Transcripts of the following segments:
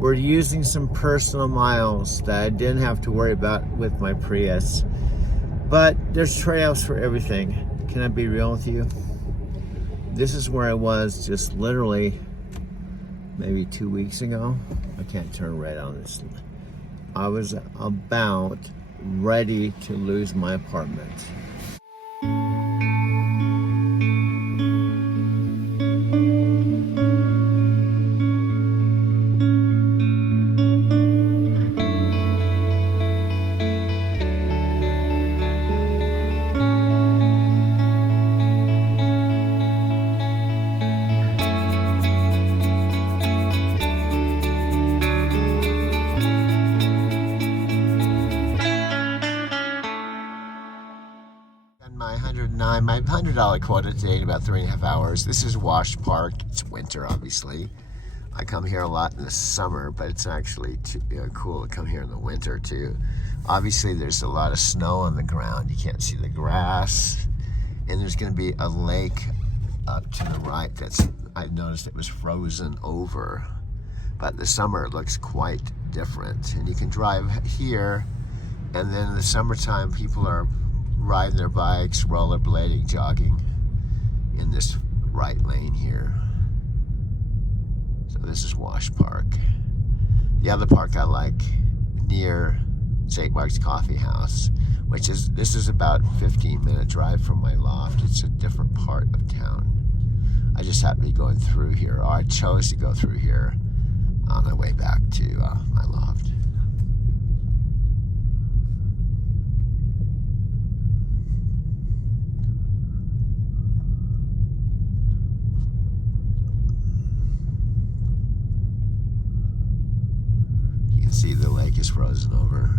We're using some personal miles that I didn't have to worry about with my Prius. But there's trade-offs for everything. Can I be real with you? This is where I was just literally maybe 2 weeks ago. I can't turn red on this. I was about ready to lose my apartment. My $100 quota today in about 3.5 hours. This is Wash Park. It's winter, obviously. I come here a lot in the summer, but it's actually cool to come here in the winter too. Obviously, there's a lot of snow on the ground. You can't see the grass, and there's going to be a lake up to the right that's, I noticed it was frozen over, but the summer it looks quite different. And you can drive here, and then in the summertime, people are riding their bikes, rollerblading, jogging in this right lane here. So this is Wash Park. The other park I like, near St. Mark's Coffee House, this is about a 15-minute drive from my loft. It's a different part of town. I just happened to be going through here, or I chose to go through here on my way back to my loft. See, the lake is frozen over.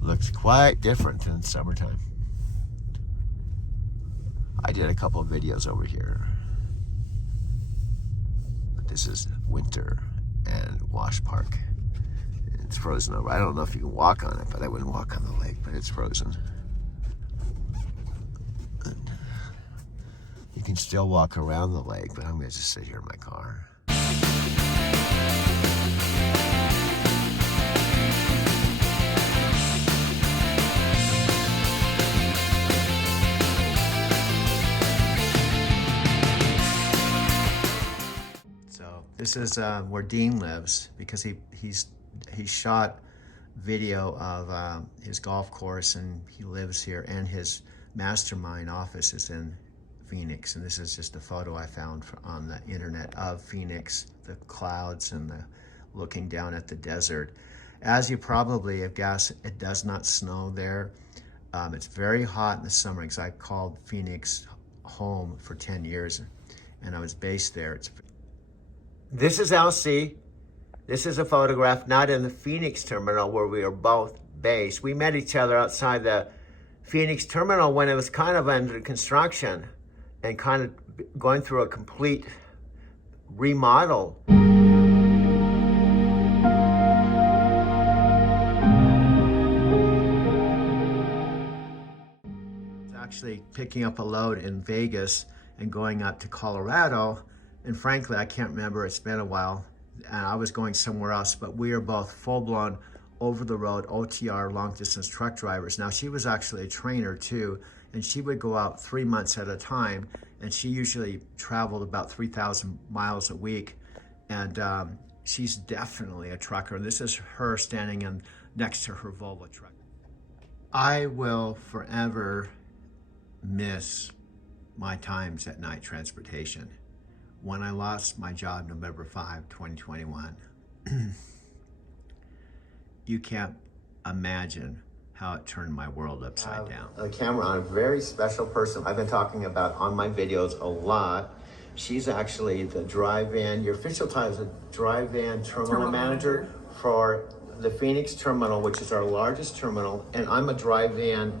Looks quite different than summertime. I did a couple of videos over here, but this is winter and Wash Park. It's frozen over. I don't know if you can walk on it, but I wouldn't walk on the lake, but it's frozen. And you can still walk around the lake, but I'm gonna just sit here in my car. This is where Dean lives, because he shot video of his golf course, and he lives here, and his mastermind office is in Phoenix. And this is just a photo I found on the internet of Phoenix, the clouds and the looking down at the desert. As you probably have guessed, it does not snow there. It's very hot in the summer, because I called Phoenix home for 10 years and I was based there. This is LC. This is a photograph, not in the Phoenix terminal where we are both based. We met each other outside the Phoenix terminal when it was kind of under construction and kind of going through a complete remodel. It's actually picking up a load in Vegas and going up to Colorado. And frankly, I can't remember, it's been a while, and I was going somewhere else, but we are both full-blown, over-the-road, OTR, long-distance truck drivers. Now, she was actually a trainer too, and she would go out 3 months at a time, and she usually traveled about 3,000 miles a week, and she's definitely a trucker. This is her standing in next to her Volvo truck. I will forever miss my times at night transportation. When I lost my job November 5, 2021, you can't imagine how it turned my world upside down. A camera on a very special person I've been talking about on my videos a lot. She's actually the dry van, your official title is a dry van terminal manager for the Phoenix terminal, which is our largest terminal, and I'm a dry van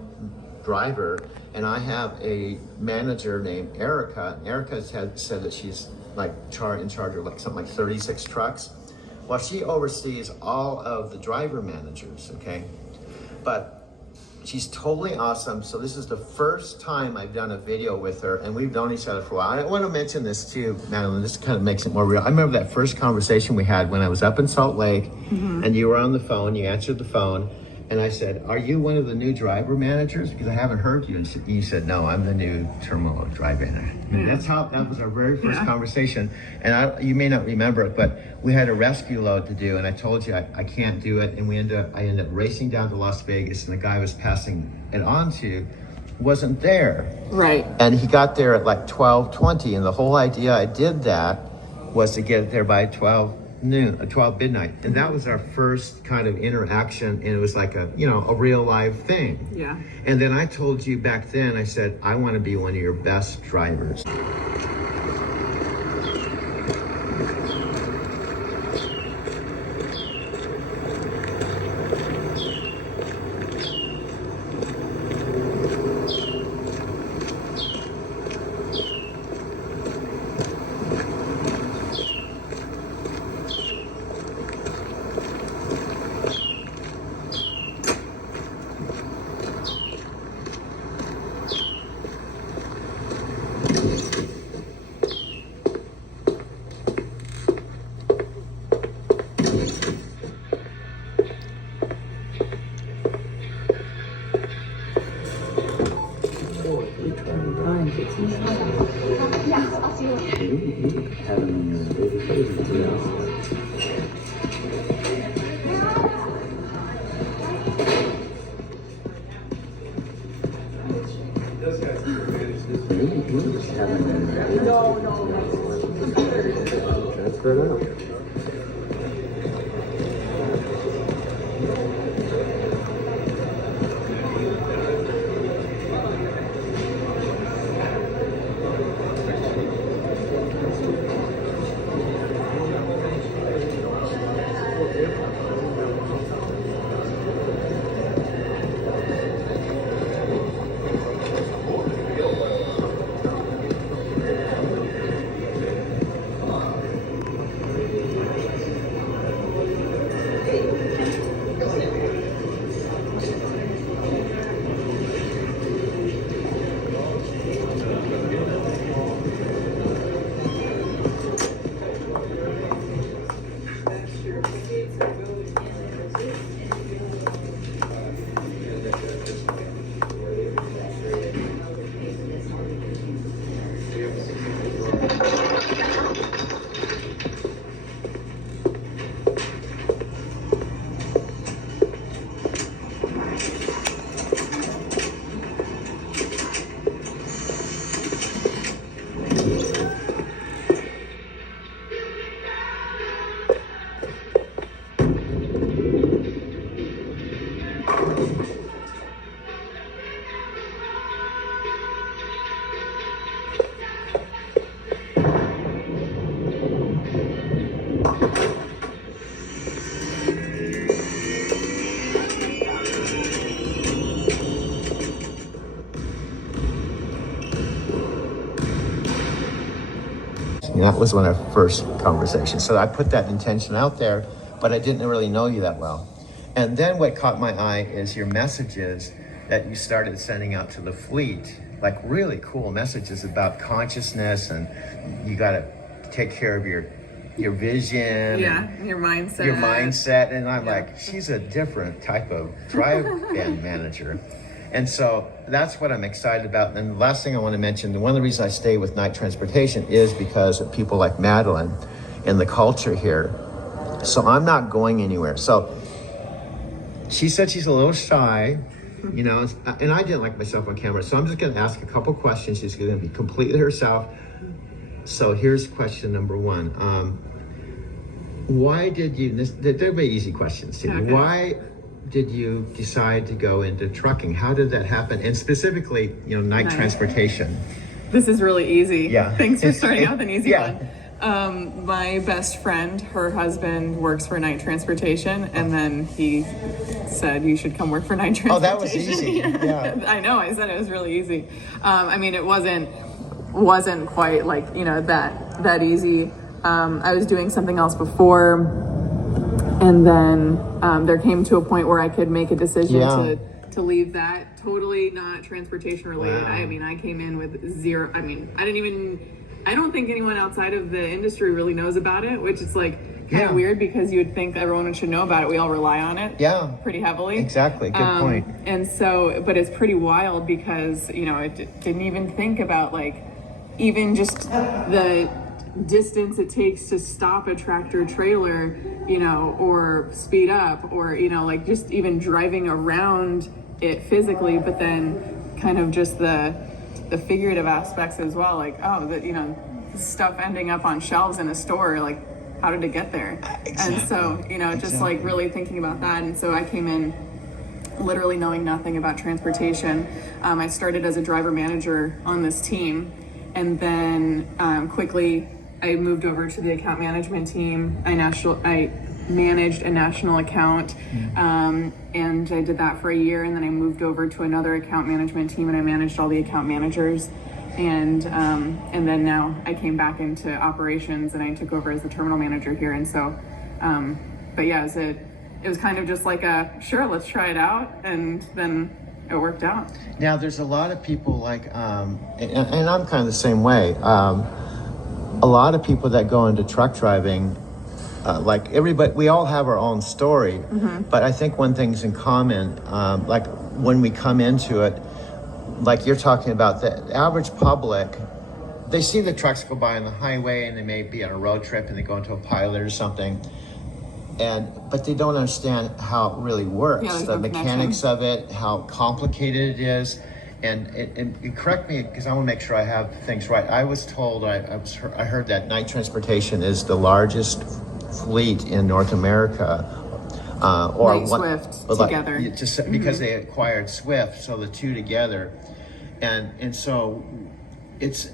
driver, and I have a manager named Erica. Erica said that she's like in charge of like something like 36 trucks. Well, she oversees all of the driver managers, okay? But she's totally awesome. So this is the first time I've done a video with her, and we've known each other for a while. I want to mention this too, Madeline. This kind of makes it more real. I remember that first conversation we had when I was up in Salt Lake, and you were on the phone. You answered the phone, and I said, "Are you one of the new driver managers? Because I haven't heard you." And you said, "No, I'm the new terminal driver manager." And that was our very first conversation. And you may not remember it, but we had a rescue load to do, and I told you I can't do it. And I ended up racing down to Las Vegas, and the guy I was passing it on to wasn't there. Right. And he got there at like 12:20, and the whole idea I did that was to get there by 12 midnight. And that was our first kind of interaction, and it was like a real live thing. Yeah. And then I told you back then, I said, I want to be one of your best drivers. Transfer it out. That was one of our first conversations. So I put that intention out there, but I didn't really know you that well. And then what caught my eye is your messages that you started sending out to the fleet, like really cool messages about consciousness, and you got to take care of your vision. Yeah, and your mindset. Your mindset. And I'm like, she's a different type of drive-in manager. And so that's what I'm excited about. And the last thing I want to mention, one of the reasons I stay with Knight Transportation is because of people like Madeline and the culture here. So I'm not going anywhere. So she said she's a little shy, and I didn't like myself on camera. So I'm just going to ask a couple questions. She's going to be completely herself. So here's question number one. Why did you, they're very easy questions too. Okay. Why did you decide to go into trucking? How did that happen? And specifically, Knight Transportation. This is really easy. Yeah. Thanks for starting out with an easy one. My best friend, her husband works for Knight Transportation, and then he said you should come work for Knight Transportation. Oh, that was easy. Yeah. I know. I said it was really easy. I mean, it wasn't quite like that that easy. I was doing something else before, and then there came to a point where I could make a decision to leave that. Totally not transportation related. Wow. I mean, I came in with zero. I mean, I don't think anyone outside of the industry really knows about it, which is like kind of weird because you would think everyone should know about it. We all rely on it pretty heavily. Exactly. Good point. And so, but it's pretty wild because, you know, it didn't even think about like even just the distance it takes to stop a tractor trailer, you know, or speed up, or, you know, like just even driving around it physically, but then kind of just the figurative aspects as well, like, oh, that, you know, stuff ending up on shelves in a store, like, how did it get there? Exactly. And so, you know, just like really thinking about that. And so I came in literally knowing nothing about transportation. I started as a driver manager on this team, and then quickly I moved over to the account management team. I managed a national account, and I did that for a year, and then I moved over to another account management team, and I managed all the account managers. And then now I came back into operations, and I took over as the terminal manager here. And so, but yeah, it was kind of just like sure, let's try it out, and then it worked out. Now, there's a lot of people like, and I'm kind of the same way. A lot of people that go into truck driving, like everybody, we all have our own story, but I think one thing's in common, like when we come into it, like you're talking about, the average public, they see the trucks go by on the highway and they may be on a road trip and they go into a pilot or something, but they don't understand how it really works, the mechanics of it, how complicated it is. And correct me, because I want to make sure I have things right. I was told, I heard that Knight Transportation is the largest fleet in North America. Or Knight Swift together. Just because they acquired Swift, so the two together. And so it's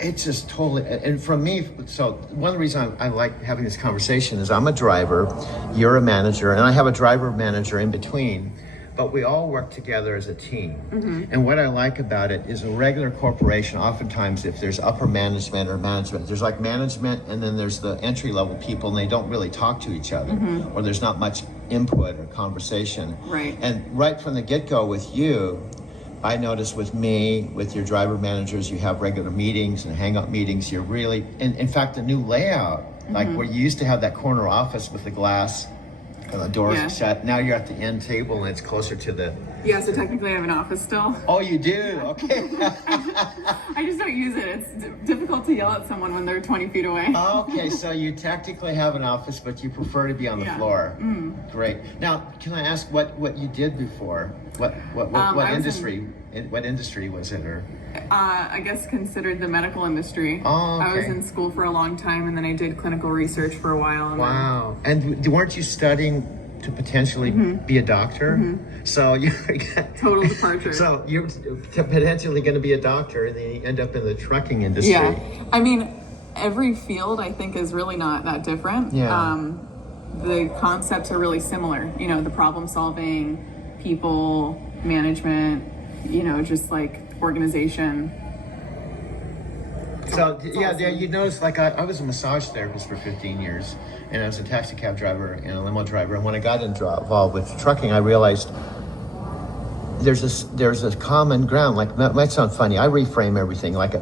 just totally, and for me, so one of the reasons I like having this conversation is I'm a driver, you're a manager, and I have a driver manager in between, but we all work together as a team. And what I like about it is a regular corporation, oftentimes if there's upper management or management, there's like management and then there's the entry level people, and they don't really talk to each other, or there's not much input or conversation. Right. And right from the get-go with you, I noticed with me, with your driver managers, you have regular meetings and hang-up meetings. You're really, in fact, the new layout, like where you used to have that corner office with the glass, the doors shut. Now you're at the end table and it's closer to the... Yeah, so technically I have an office still. Oh, you do? Okay. I just don't use it. It's difficult to yell at someone when they're 20 feet away. Okay, so you technically have an office, but you prefer to be on the floor. Great. Now, can I ask what you did before? What industry? What industry was it? Or I guess considered the medical industry. Oh, okay. I was in school for a long time, and then I did clinical research for a while. And wow. And weren't you studying to potentially be a doctor? So you total departure. So you're potentially going to be a doctor, and then you end up in the trucking industry. Yeah. I mean, every field I think is really not that different. Yeah. The concepts are really similar. You know, the problem solving, people management, you know, just like organization. So yeah, you notice, like I was a massage therapist for 15 years, and I was a taxi cab driver and a limo driver. And when I got involved with trucking, I realized there's a common ground. Like, that might sound funny. I reframe everything. Like,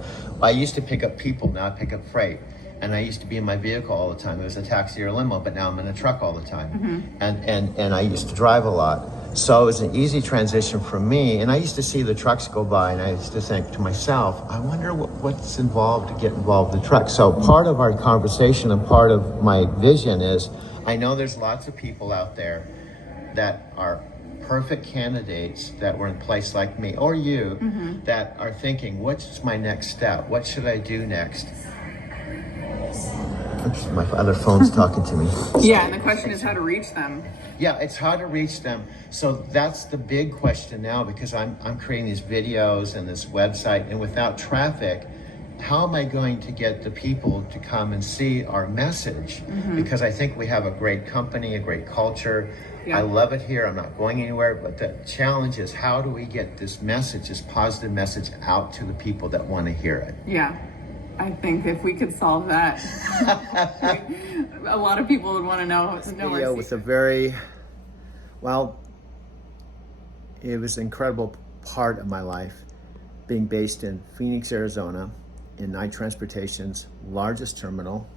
I used to pick up people, now I pick up freight. And I used to be in my vehicle all the time. It was a taxi or a limo, but now I'm in a truck all the time. And I used to drive a lot. So it was an easy transition for me. And I used to see the trucks go by, and I used to think to myself, I wonder what's involved to get involved in the truck. So part of our conversation and part of my vision is, I know there's lots of people out there that are perfect candidates that were in place like me or you, that are thinking, what's my next step? What should I do next? Oops, my other phone's talking to me. Yeah, and the question is how to reach them. Yeah, it's how to reach them. So that's the big question now, because I'm creating these videos and this website, and without traffic, how am I going to get the people to come and see our message? Because I think we have a great company, a great culture. I love it here. I'm not going anywhere, but the challenge is, how do we get this message, this positive message, out to the people that want to hear it? Yeah. I think if we could solve that, a lot of people would want to know. This video was a very, well, it was an incredible part of my life, being based in Phoenix, Arizona, in Knight Transportation's largest terminal.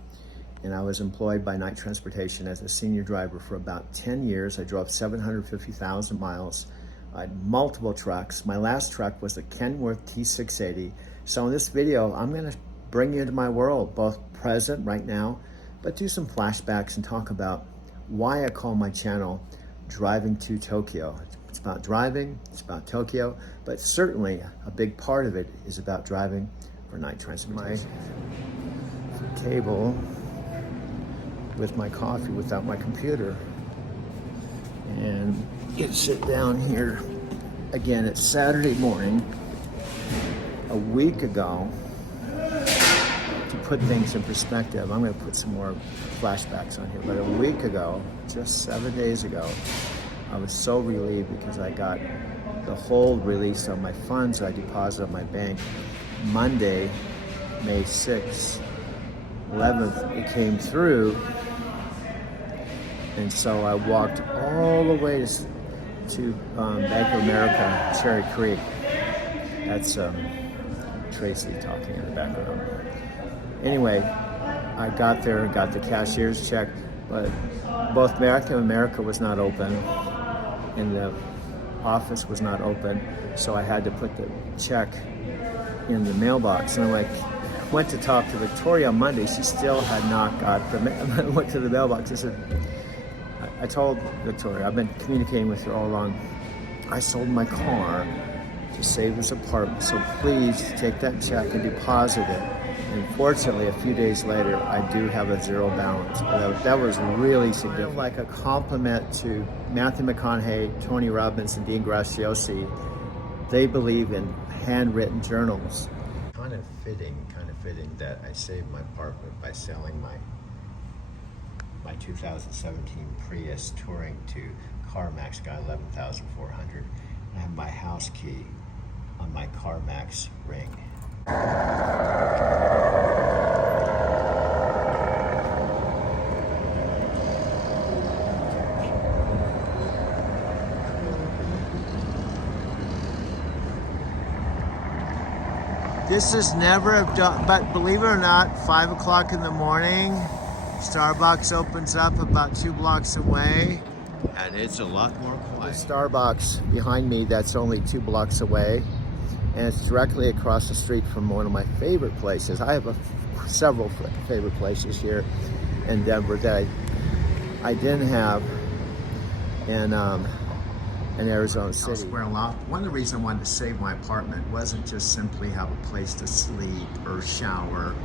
And I was employed by Knight Transportation as a senior driver for about 10 years. I drove 750,000 miles. I had multiple trucks. My last truck was a Kenworth T680. So in this video, I'm gonna bring you into my world, both present right now, but do some flashbacks and talk about why I call my channel Driving to Tokyo. It's about driving, it's about Tokyo, but certainly a big part of it is about driving for Knight Transportation. My table with my coffee without my computer. And you sit down here. Again, it's Saturday morning. A week ago, to put things in perspective, I'm gonna put some more flashbacks on here, but a week ago, just 7 days ago, I was so relieved because I got the hold release on my funds I deposited at my bank Monday, May 6th. 11th, it came through. And so I walked all the way to Bank of America, Cherry Creek. That's Tracy talking in the background. Anyway, I got there and got the cashier's check, but both Bank of America was not open and the office was not open, so I had to put the check in the mailbox. And I went to talk to Victoria on Monday. She still had not got the mail. I went to the mailbox. I told Victoria, I've been communicating with her all along, I sold my car to save this apartment, so please take that check and deposit it. And fortunately, a few days later, I do have a zero balance. That was really significant. Like a compliment to Matthew McConaughey, Tony Robbins, and Dean Graziosi. They believe in handwritten journals. Kind of fitting that I saved my apartment by selling my 2017 Prius Touring to CarMax, got $11,400. I have my house key on my CarMax ring. This is never done, but believe it or not, 5 o'clock in the morning, Starbucks opens up about 2 blocks away, and it's a lot more quiet. The Starbucks behind me, that's only 2 blocks away, and it's directly across the street from one of my favorite places. I have several favorite places here in Denver that I didn't have in Arizona City. Where one of the reasons I wanted to save my apartment wasn't just simply have a place to sleep or shower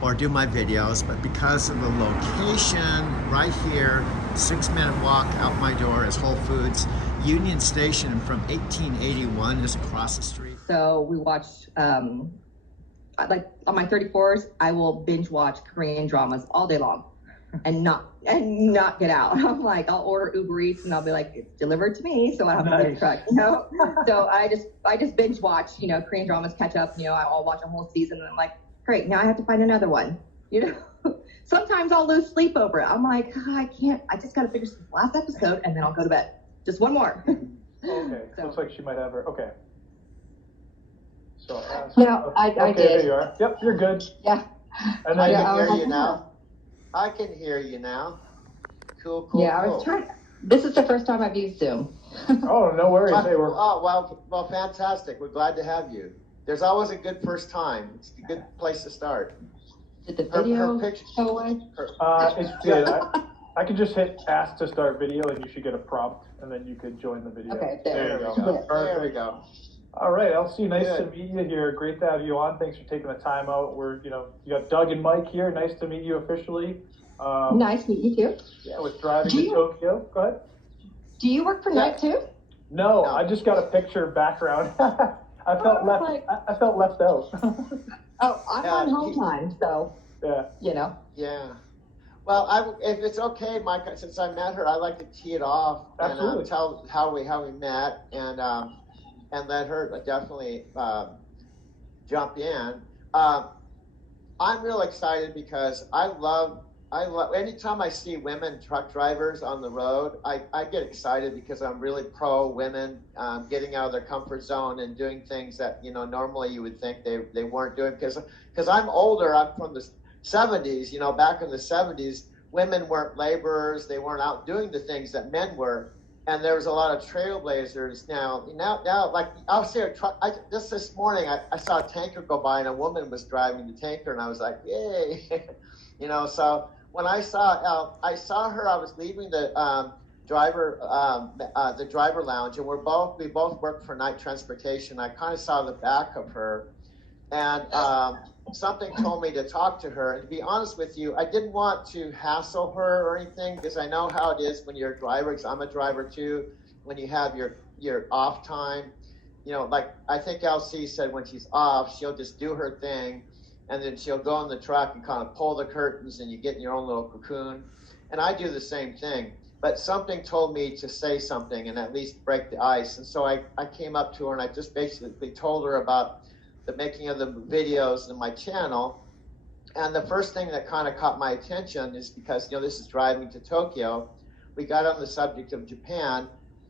or do my videos, but because of the location right here, 6-minute walk out my door is Whole Foods. Union Station from 1881 is across the street. So we watched, like on my 34th, I will binge watch Korean dramas all day long and not get out. I'm like, I'll order Uber Eats and I'll be like, it's delivered to me, so I don't have to get a truck, you know? So I just binge watch, Korean dramas, catch up, I'll watch a whole season and I'm like, great, now I have to find another one, Sometimes I'll lose sleep over it. I'm like, I just got to figure the last episode and then I'll go to bed. Just one more. Okay, so. Looks like she might have her, okay. So, no, I okay, did. There you are. Yep, you're good. Yeah. And I can hear you now. I can hear you now. Cool. Yeah, I was trying. This is the first time I've used Zoom. Oh, no worries. Well, fantastic. We're glad to have you. There's always a good first time. It's a good place to start. Did the video go away? It did. I could just hit ask to start video and you should get a prompt and then you could join the video. Okay, there we go. There we go. All right, Elsie, nice to meet you here. Great to have you on. Thanks for taking the time out. You got Doug and Mike here. Nice to meet you officially. Nice to meet you too. Yeah, with Driving to Tokyo. Go ahead. Do you work for Knight too? No, I just got a picture background. I felt left out. Oh, I'm on home time, so yeah. Yeah. Well, if it's okay, Mike, since I met her, I'd like to tee it off and tell how we met and let her definitely jump in. I'm real excited because I love, anytime I see women truck drivers on the road, I get excited because I'm really pro women getting out of their comfort zone and doing things that, you know, normally you would think they weren't doing. Because I'm older, I'm from the 70s, you know, back in the 70s, women weren't laborers, they weren't out doing the things that men were. And there was a lot of trailblazers now, like I was here, just this morning, I saw a tanker go by and a woman was driving the tanker and I was like, yay, you know. So when I saw her, I was leaving the driver lounge, and we both worked for Knight Transportation. I kind of saw the back of her, and something told me to talk to her. And to be honest with you, I didn't want to hassle her or anything, because I know how it is when you're a driver, because I'm a driver too, when you have your off time. You know, like I think LC said when she's off, she'll just do her thing, and then she'll go in the truck and kind of pull the curtains and you get in your own little cocoon. And I do the same thing. But something told me to say something and at least break the ice. And so I came up to her and I just basically told her about the making of the videos in my channel. And the first thing that kind of caught my attention is because, you know, this is driving to Tokyo. We got on the subject of Japan,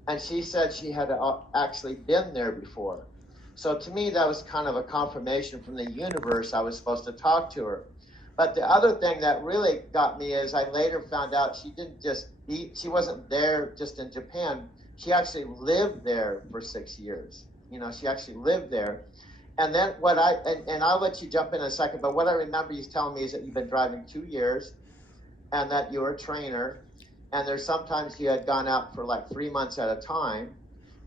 and she said she had actually been there before. So to me, that was kind of a confirmation from the universe I was supposed to talk to her. But the other thing that really got me is I later found out she wasn't there just in Japan. She actually lived there for 6 years. You know, she actually lived there. And then and I'll let you jump in a second, but what I remember you telling me is that you've been driving 2 years and that you're a trainer. And there's sometimes you had gone out for like 3 months at a time.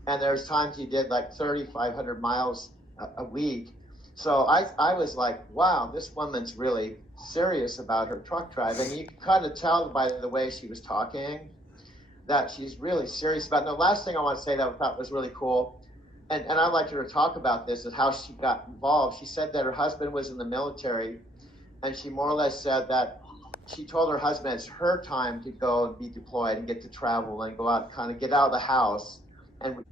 And there's times you did like 3,500 miles a week. So I was like, wow, this woman's really serious about her truck driving. You can kind of tell by the way she was talking that she's really serious about it. And the last thing I want to say that I thought was really cool, and I'd like her to talk about this, is how she got involved. She said that her husband was in the military, and she more or less said that she told her husband it's her time to go and be deployed and get to travel and go out and kind of get out of the house. And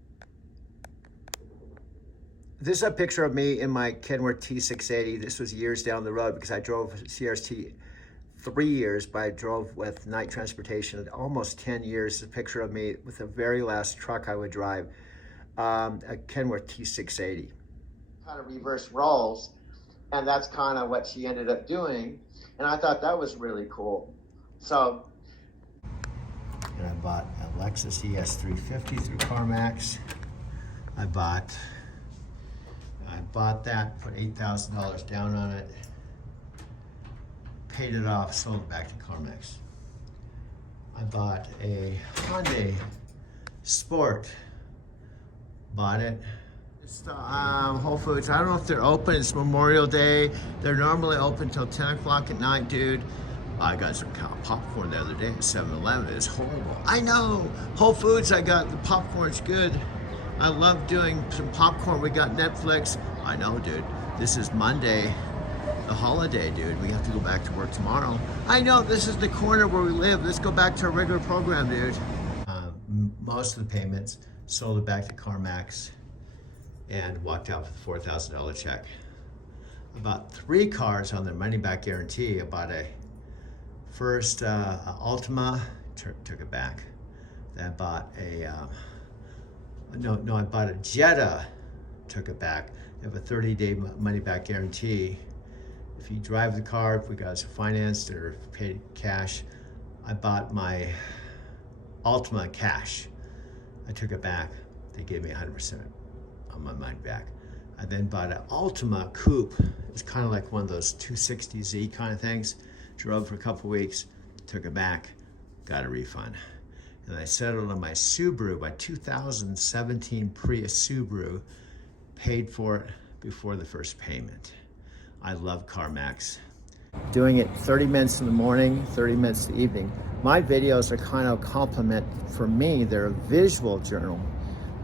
this is a picture of me in my Kenworth T680. This was years down the road because I drove CRT 3 years, but I drove with Knight Transportation almost 10 years. It's a picture of me with the very last truck I would drive, a Kenworth T680. Kind of reverse roles, and that's kind of what she ended up doing. And I thought that was really cool. So, and I bought a Lexus ES350 through CarMax. I bought that, put $8,000 down on it, paid it off, sold it back to CarMax. I bought a Hyundai Sport, bought it. It's the Whole Foods. I don't know if they're open. It's Memorial Day. They're normally open till 10 o'clock at night, dude. I got some kind of popcorn the other day at 7-Eleven. It's horrible. I know. Whole Foods, I got the popcorn's good. I love doing some popcorn. We got Netflix. I know, dude. This is Monday, the holiday, dude. We have to go back to work tomorrow. I know, this is the corner where we live. Let's go back to our regular program, dude. Most of the payments, sold it back to CarMax and walked out with a $4,000 check. I bought 3 cars on their money back guarantee. I bought a first Altima, took it back. Then I bought a, I bought a Jetta, took it back. They have a 30-day money-back guarantee. If you drive the car, if we got it financed or paid cash, I bought my Altima cash. I took it back. They gave me 100% on my money back. I then bought an Altima Coupe. It's kind of like one of those 260Z kind of things. Drove for a couple weeks, took it back, got a refund. And I settled on my Subaru, my 2017 Prius Subaru, paid for it before the first payment. I love CarMax. Doing it 30 minutes in the morning, 30 minutes in the evening. My videos are kind of a compliment for me. They're a visual journal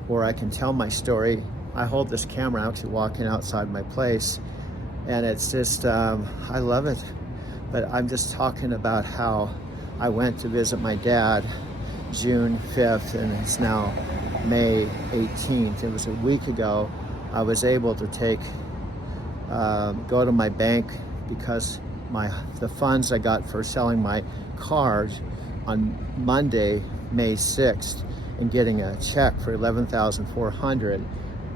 where I can tell my story. I hold this camera actually walking outside my place, and it's just, I love it. But I'm just talking about how I went to visit my dad June 5th, and it's now May 18th. It was a week ago. I was able to go to my bank because the funds I got for selling my cars on Monday, May 6th, and getting a check for $11,400,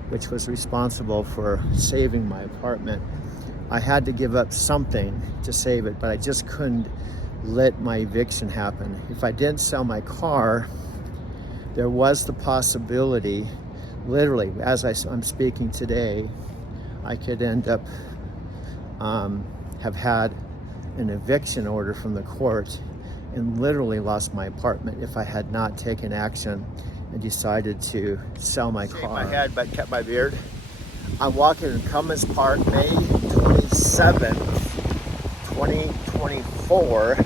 which was responsible for saving my apartment. I had to give up something to save it, but I just couldn't let my eviction happen. If I didn't sell my car, there was the possibility, literally, as I'm speaking today, I could end up have had an eviction order from the court and literally lost my apartment if I had not taken action and decided to sell my car. Shaved my head but kept my beard. I'm walking in Cummins Park, May 27th, 2024.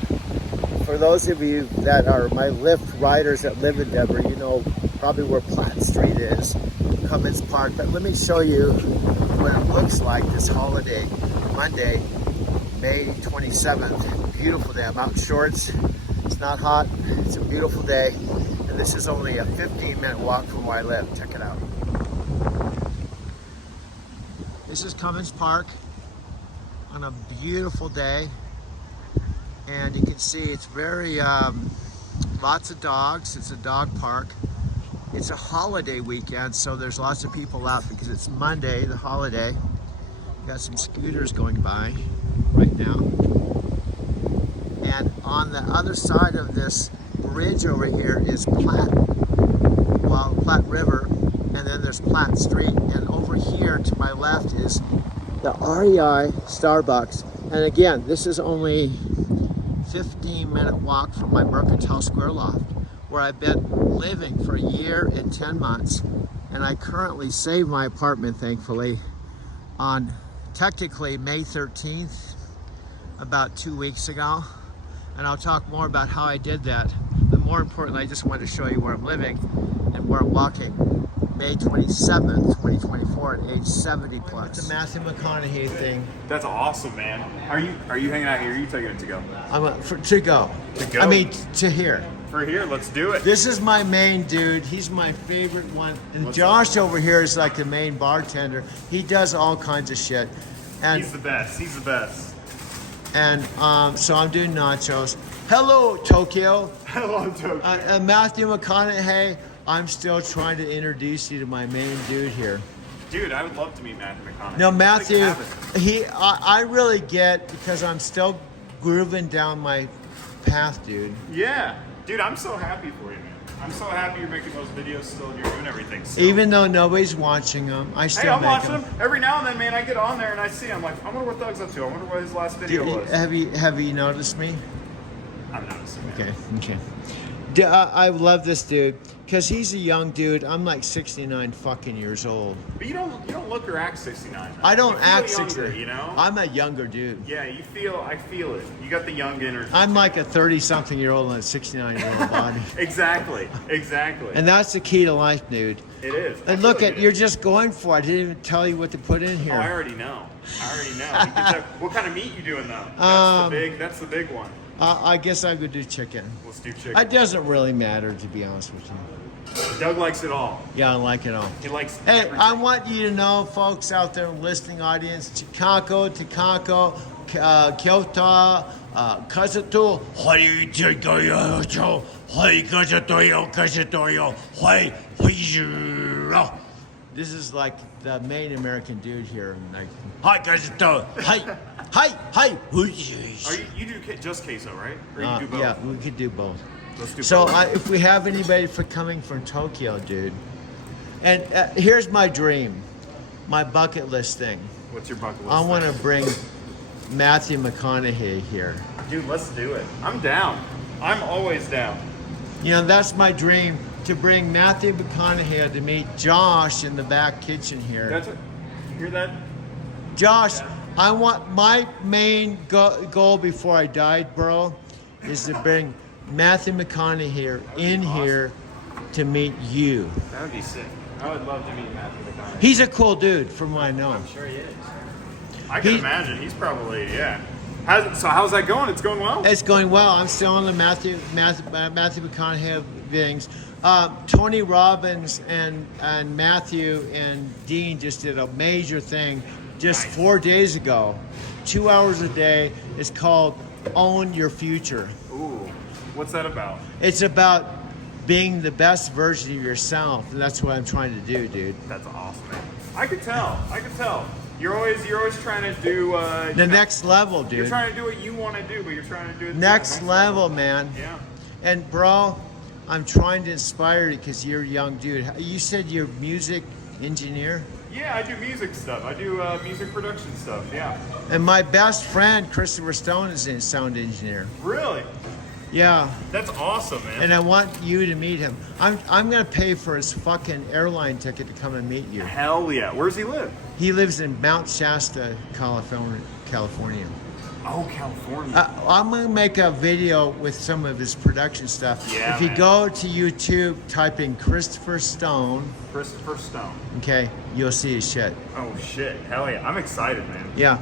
For those of you that are my Lyft riders that live in Denver, you know probably where Platt Street is, Cummins Park. But let me show you what it looks like this holiday, Monday, May 27th. Beautiful day. I'm out in shorts. It's not hot. It's a beautiful day. And this is only a 15-minute walk from where I live. Check it out. This is Cummins Park on a beautiful day. And you can see it's very, lots of dogs. It's a dog park. It's a holiday weekend, so there's lots of people out because it's Monday, the holiday. Got some scooters going by right now. And on the other side of this bridge over here is Platt River, and then there's Platt Street. And over here to my left is the REI Starbucks. And again, this is only 15-minute walk from my Mercantile Square loft, where I've been living for a year and 10 months. And I currently saved my apartment, thankfully, on technically May 13th, about 2 weeks ago. And I'll talk more about how I did that. But more importantly, I just wanted to show you where I'm living and where I'm walking. May 27th, 2024 at age 70 plus. It's a Matthew McConaughey thing. That's awesome, man. Are you hanging out here? Or are you taking it to go? To go. To go? I mean, to here. For here, let's do it. This is my main dude. He's my favorite one. And Josh over here is like the main bartender. He does all kinds of shit. And He's the best. He's the best. And so I'm doing nachos. Hello, Tokyo. Hello, Tokyo. Matthew McConaughey. I'm still trying to introduce you to my main dude here. Dude, I would love to meet Matthew McConaughey. No, Matthew, I really get, because I'm still grooving down my path, dude. Yeah. Dude, I'm so happy for you, man. I'm so happy you're making those videos still and you're doing everything still. Even though nobody's watching them, I still Hey, I'm make watching them. Every now and then, man, I get on there and I see, I'm like, I wonder what Doug's up to. I wonder what his last video was. Have you noticed me? I'm noticing. Okay. I love this dude because he's a young dude. I'm like 69 fucking years old. But you don't look or act 69. Man. I don't act younger, 69. You know? I'm a younger dude. Yeah, I feel it. You got the young energy. I'm like a 30-something year old and a 69-year-old body. Exactly. And that's the key to life, dude. It is. And look you're just going for it. I didn't even tell you what to put in here. Oh, I already know. What kind of meat you doing though? That's the big one. I guess I would do chicken. Let's do chicken. It doesn't really matter, to be honest with you. Doug likes it all. Yeah, I like it all. He likes Hey, everything. I want you to know, folks out there in the listening audience, Chicago, Kyoto, Kazato, this is like the main American dude here. Like, hi, Kazato, hi. You do just queso, right? Or you do both? Yeah, we could do both. Let's do So both. if we have anybody coming from Tokyo, dude, and here's my dream, my bucket list thing. What's your bucket list? I want to bring Matthew McConaughey here. Dude, let's do it. I'm down. I'm always down. You know, that's my dream, to bring Matthew McConaughey to meet Josh in the back kitchen here. That's it. Hear that? Josh, I want my main goal before I died, bro, is to bring Matthew McConaughey in here to meet you. That would be sick. I would love to meet Matthew McConaughey. He's a cool dude, from what I know. I'm sure he is. I can imagine. He's probably, yeah. How's that going? It's going well? It's going well. I'm still on the Matthew McConaughey things. Tony Robbins and Matthew and Dean just did a major thing just 4 days ago. 2 hours a day. It's called Own Your Future. Ooh, what's that about? It's about being the best version of yourself, and that's what I'm trying to do, dude. That's awesome, man. I could tell. You're always trying to do The next level, dude. You're trying to do what you want to do, but you're trying to do it Next level, man. Yeah. And bro, I'm trying to inspire you because you're a young dude. You said you're a music engineer? Yeah, I do music stuff. I do music production stuff. Yeah. And my best friend, Christopher Stone, is a sound engineer. Really? Yeah. That's awesome, man. And I want you to meet him. I'm gonna pay for his fucking airline ticket to come and meet you. Hell yeah. Where's he live? He lives in Mount Shasta, California. Oh, California. I'm gonna make a video with some of his production stuff. Yeah, if you man. go to YouTube, type in Christopher Stone, Christopher Stone. okay, you'll see his shit. Oh shit. Hell yeah. I'm excited, man. Yeah.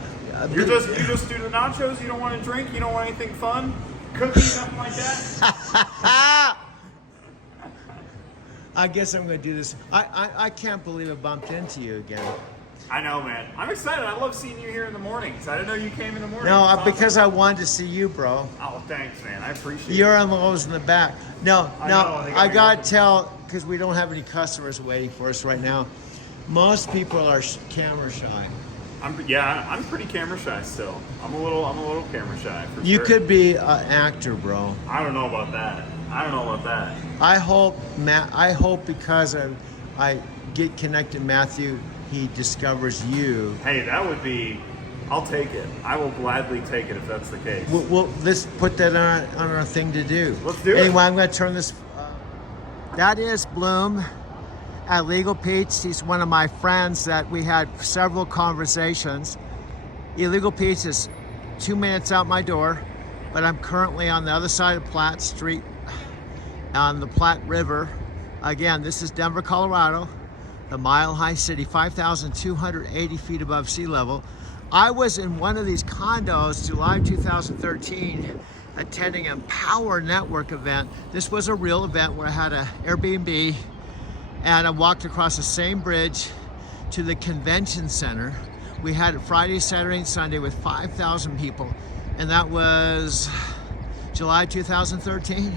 You just do the nachos? You don't want to drink? You don't want anything fun? Cookies, nothing like that? I guess I'm gonna do this. I can't believe I bumped into you again. I know, man. I'm excited. I love seeing you here in the mornings. I didn't know you came in the morning. No, It's awesome. because I wanted to see you, bro. Oh, thanks, man. I appreciate You're it. on the lows in the back. No, I know, they got I me gotta working. tell, because we don't have any customers waiting for us right now. Most people are camera shy. I'm pretty camera shy still. I'm a little camera shy for You sure. could be an actor, bro. I don't know about that. I hope because I get connected, Matthew, he discovers you. Hey, that would be. I'll take it. I will gladly take it if that's the case. We'll let's put that on our thing to do. Let's do it. Anyway, I'm going to turn this. That is Bloom at Illegal Pete's. He's one of my friends that we had several conversations. Illegal Pete's is 2 minutes out my door, but I'm currently on the other side of Platte Street on the Platte River. Again, this is Denver, Colorado, the Mile High City, 5,280 feet above sea level. I was in one of these condos July 2013 attending a Power Network event. This was a real event where I had an Airbnb and I walked across the same bridge to the convention center. We had it Friday, Saturday, and Sunday with 5,000 people, and that was July 2013.